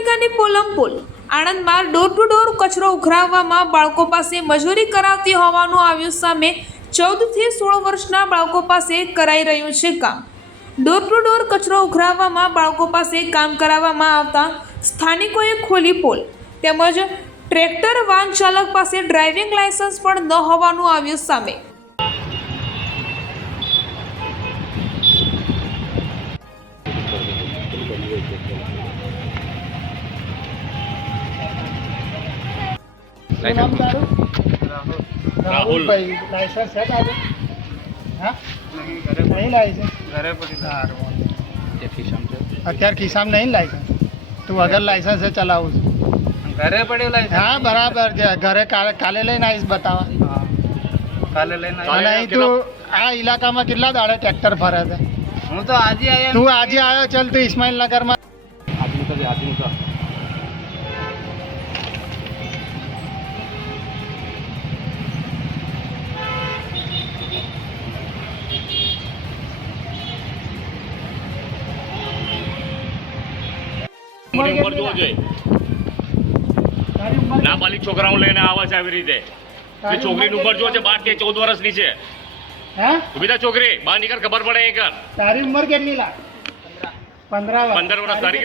Traffic પોલમ પુલ. આણંદમાં door to door કચરો ઉઘરાવવામાં બાળકો પાસે મજૂરી કરાવતી હોવાનું આવ્યું સામે ચૌદથી સોળ વર્ષના બાળકો પાસે કરાઈ રહ્યું છે કામ. ડોર ટુ ડોર કચરો ઉઘરાવવામાં બાળકો પાસે કામ કરાવવામાં આવતા સ્થાનિકોએ ખોલી પોલ. તેમજ ટ્રેક્ટર વાહન ચાલક પાસે ડ્રાઇવિંગ લાયસન્સ પણ ન હોવાનું આવ્યું સામે. નામ તારું રાહુલ. લાયસન્સ છે તારું? હા? નહીં લાયસન્સ ઘરે પડી સારું જે ખિસ્સામાં છે. અત્યારે ખિસ્સામાં નહીં લાયસન્સ તું વગર લાયસન્સ ચલાવું છું. ઘરે પડ્યું લાયસન્સ હા બરાબર છે. ઘરે કાલે કાલે લઈને આવીશ બતાવવા. હા. કાલે લઈને. અહીં તું આ ઇલાકામાં કેટલા દાડે ટ્રેક્ટર ફરે છે? હું તો આજે આવ્યો તું આજે આવ્યો ચાલ તું ઇસ્માઇલ નગરમાં ઉતાર તો હાથી ઉતાર. ઉંમરની ઉંમર જોવો જોઈએ નાબાલિગ છોકરાઓ લઈને આવે છે આવી રીતે. છોકરી છોકરીની ઉંમર જો છે બારથી ચૌદ વર્ષની છે. હા? છોકરી બહાર નીકળ ખબર પડે એ કર તારી ઉંમર કેટલી વર્ષ. પંદર વર્ષ તારી